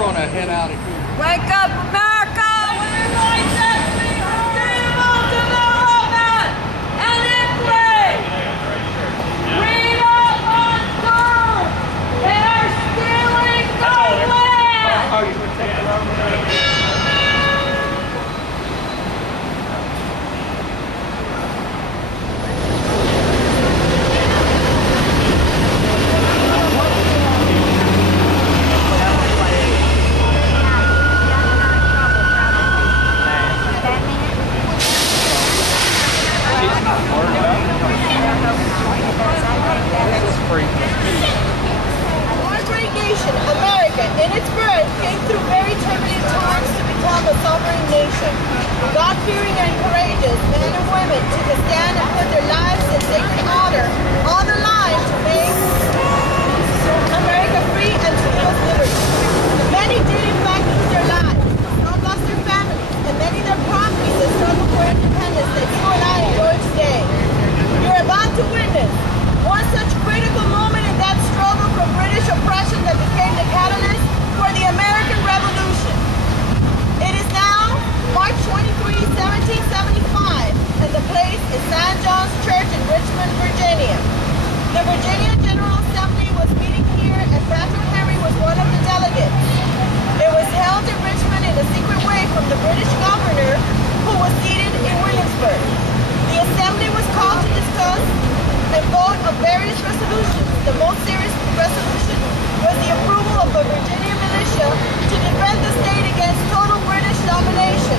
gonna head out of here. Wake up, America! We're going to sustainable development and equity! Freedom on terms! They are stealing our land! Oh, you would take it over? Our great nation, America, in its birth, came through very turbulent times to become a sovereign nation. God-fearing and courageous men and women took a stand and put their lives in sacred honor on the line to make America free and to give us liberty. Many did in fact lose their lives, some lost their families, and many their properties that struggled for independence that you and I enjoy today. You're about to witness one such critical moment in that struggle from British oppression that became the catalyst for the American Revolution. It is now March 23, 1775, and the place is St. John's Church in Richmond, Virginia. The Virginia General Assembly was meeting here, and Patrick Henry was one of the delegates. It was held in Richmond in a secret way from the British governor, who was seated in Williamsburg. The assembly was called to discuss and vote on various resolutions. The most serious resolution was the approval of a Virginia militia to defend the state against total British domination.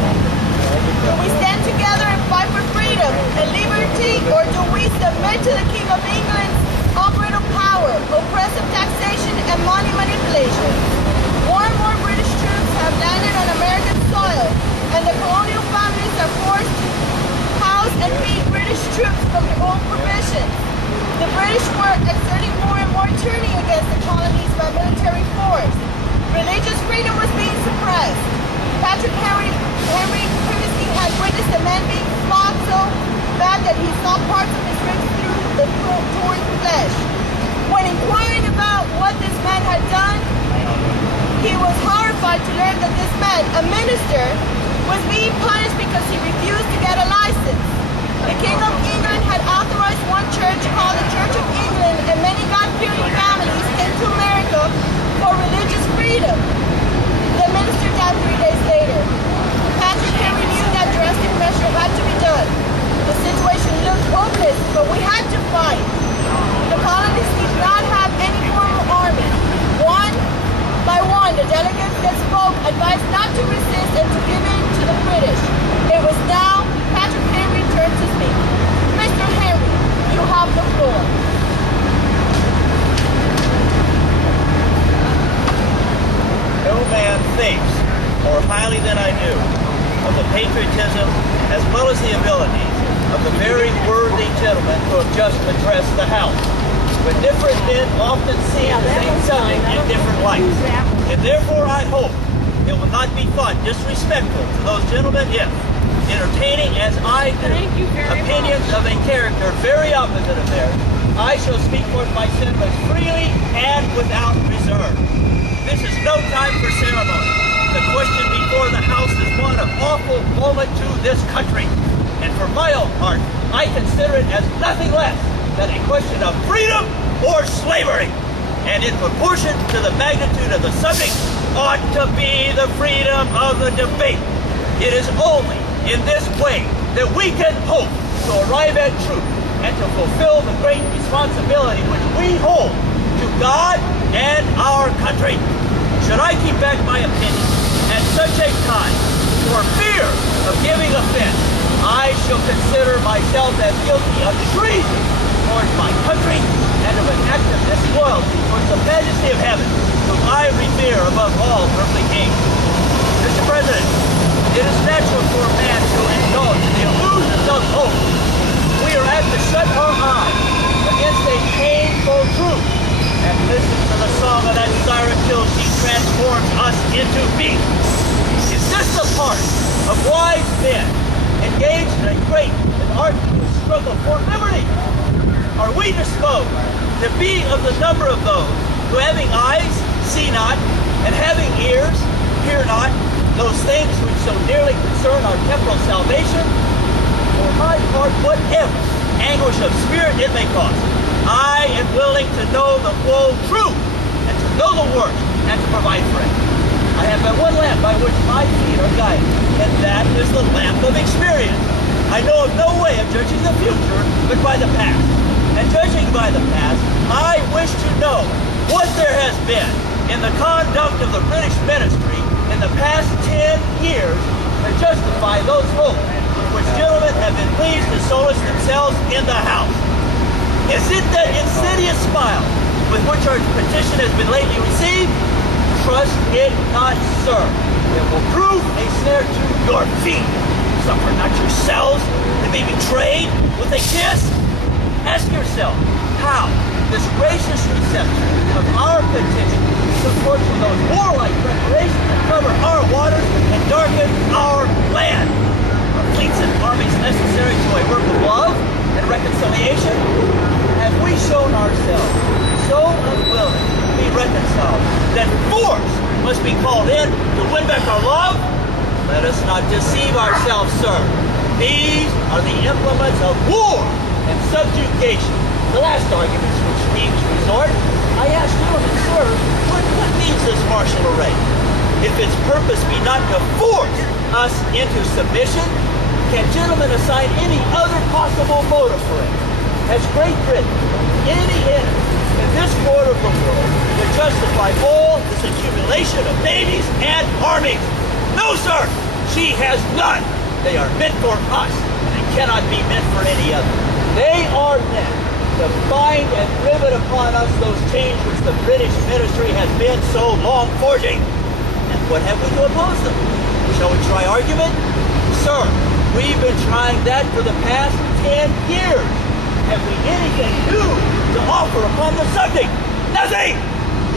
Do we stand together and fight for freedom and liberty, or do we submit to the King of England's operative power, oppressive taxation, and money manipulation? More and more British troops have landed on American soil, and the colonial families are forced to house and feed British troops from their own provisions. The British were exerting more and more tyranny against the colonies by military force. Religious freedom was being suppressed. Patrick Henry previously had witnessed a man being flogged so bad that he saw parts of his ribs through the torn flesh. When inquiring about what this man had done, he was horrified to learn that this man, a minister, was being punished because he refused to get a license. The King of England had authorized one church called the Church of England, and many God-fearing families came to America for religious freedom. The minister died 3 days later. Patrick Henry knew that drastic measure had to be done. The situation looked hopeless, but we had to fight. The colonies did not have any formal army. One by one, the delegates that spoke advised not to resist and to give in to the British. It was now Patrick Henry turned to speak. Mr. Henry, you have the floor. No man thinks more highly than I do of the patriotism as well as the abilities of the very worthy gentleman who have just addressed the House. But different men often see the same subject in different lights. And therefore I hope it will not be thought disrespectful to those gentlemen if, entertaining as I do opinions of a character very opposite of theirs, I shall speak forth my sentiments freely and without reserve. This is no time for ceremony. The question before the House is one of awful moment to this country. And for my own part, I consider it as nothing less than a question of freedom or slavery. And in proportion to the magnitude of the subject ought to be the freedom of the debate. It is only in this way that we can hope to arrive at truth and to fulfill the great responsibility which we hold to God and our country. Should I keep back my opinion at such a time for fear of giving offense, I shall consider myself as guilty of treason towards my country and of an act of disloyalty towards the majesty of heaven, whom I revere above all earthly kings. Mr. President, it is natural for a man to indulge in the illusions of hope. We are apt to shut our eyes against a painful truth and listen to the song of that siren till she transforms us into beasts. Is this the part of wise men engaged in a great and arduous struggle for liberty? Are we disposed to be of the number of those who, having eyes, see not, And having ears, hear not those things which so nearly concern our temporal salvation. For my part, whatever anguish of spirit it may cause, I am willing to know the full truth, and to know the worst, and to provide for it. I have but one lamp by which my feet are guided, and that is the lamp of experience. I know of no way of judging the future but by the past. And judging by the past, I wish to know what there has been in the conduct of the British ministry in the past 10 years to justify those hopes which gentlemen have been pleased to solace themselves in the House. Is it that insidious smile with which our petition has been lately received? Trust it not, sir. It will prove a snare to your feet. Suffer not yourselves to be betrayed with a kiss. Ask yourself how this gracious reception of our petition supports those warlike preparations that cover our waters and darken our land. Are fleets and armies necessary to a work of love and reconciliation? Have we shown ourselves so unwilling to be reconciled that force must be called in to win back our love? Let us not deceive ourselves, sir. These are the implements of war and subjugation. The last arguments which means resort. I ask gentlemen, sir, what means this martial array? If its purpose be not to force us into submission, can gentlemen assign any other possible motive for it? Has Great Britain any enemy in this quarter of the world to justify all this accumulation of navies and armies? No, sir, she has none. They are meant for us, and they cannot be meant for any other. They are meant to bind and rivet upon us those chains which the British ministry has been so long forging. And what have we to oppose them? Shall we try argument? Sir, we've been trying that for the past 10 years. Have we anything new to offer upon the subject? Nothing!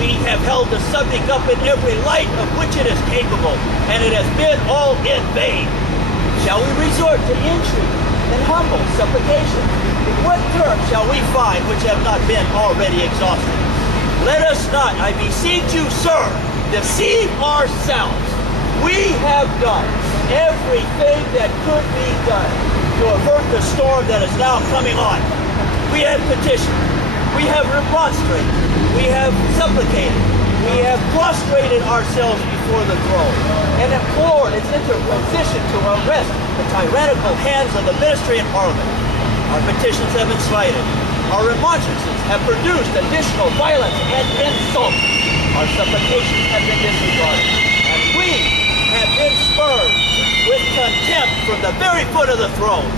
We have held the subject up in every light of which it is capable, and it has been all in vain. Shall we resort to entreaty and humble supplication? What terms shall we find which have not been already exhausted? Let us not, I beseech you, sir, deceive ourselves. We have done everything that could be done to avert the storm that is now coming on. We have petitioned, we have remonstrated, we have supplicated, we have prostrated ourselves before the throne and implored its interposition to arrest the tyrannical hands of the ministry and parliament. Our petitions have been slighted. Our remonstrances have produced additional violence and insult. Our supplications have been disregarded, and we have been spurred with contempt from the very foot of the throne.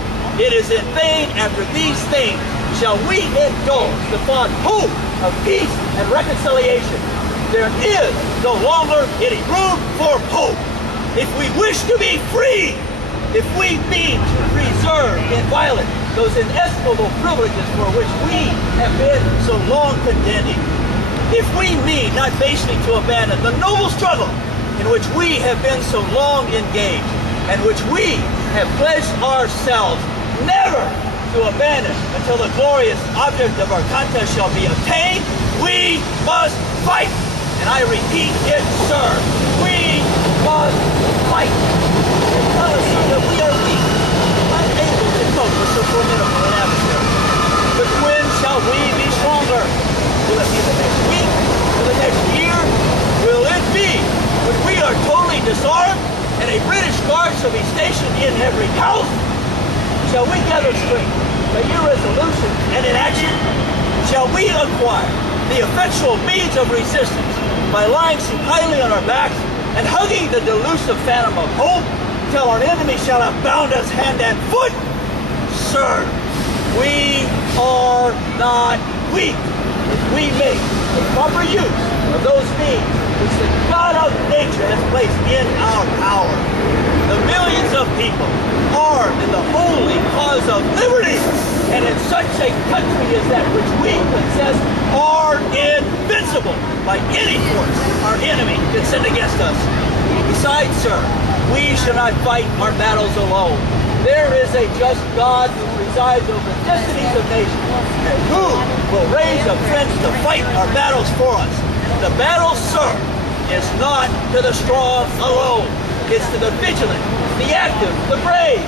It is in vain after these things shall we indulge the fond hope of peace and reconciliation. There is no longer any room for hope. If we wish to be free, if we mean to preserve inviolate those inestimable privileges for which we have been so long contending, if we mean not basely to abandon the noble struggle in which we have been so long engaged, and which we have pledged ourselves never to abandon until the glorious object of our contest shall be obtained, we must fight. And I repeat it, sir, we must fight. They tell us that we are weak, unable to cope with so formidable an adversary. But when shall we be stronger? Will it be the next week? Will the next year? Will it be when we are totally disarmed and a British guard shall be stationed in every house? Shall we gather strength by irresolution and inaction? Shall we acquire the effectual means of resistance by lying supinely on our backs and hugging the delusive phantom of hope till our enemy shall have bound us hand and foot? Sir, we are not weak if we make a proper use of those means which the God of nature has placed in our power. The millions of people armed in the holy cause of liberty, and in such a country as that which we possess, are invincible by any force our enemy can send against us. Besides, sir, we shall not fight our battles alone. There is a just God who presides over the destinies of nations, and who will raise up friends to fight our battles for us. The battle, sir, is not to the strong alone. It's to the vigilant, the active, the brave.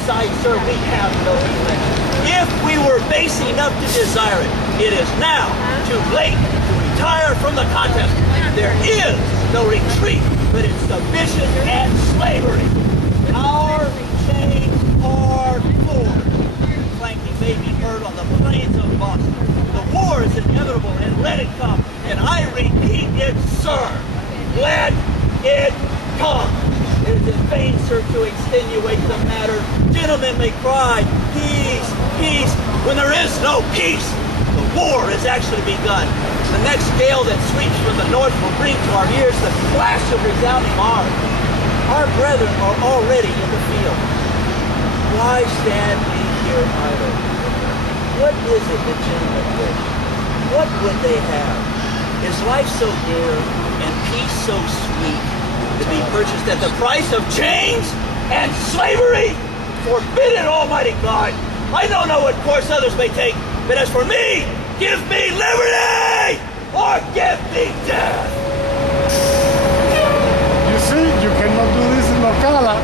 Besides, sir, we have no election. If we were base enough to desire it, it is now too late to retire from the contest. There is no retreat, but it's submission and slavery. Our chains are formed. Clanking may be heard on the plains of Boston. The war is inevitable, and let it come. And I repeat it, sir. Let it come. It is in vain, sir, to extenuate the matter. Gentlemen may cry, peace, peace, when there is no peace. The war has actually begun. The next gale that sweeps from the north will bring to our ears the flash of resounding arms. Our brethren are already in the field. Why stand we here idle? What is it the gentlemen wish? What would they have? Is life so dear and peace so sweet to be purchased at the price of chains and slavery? Forbid it, Almighty God! I don't know what course others may take, but as for me, give me liberty or give me death! You see, you cannot do this in Ocala.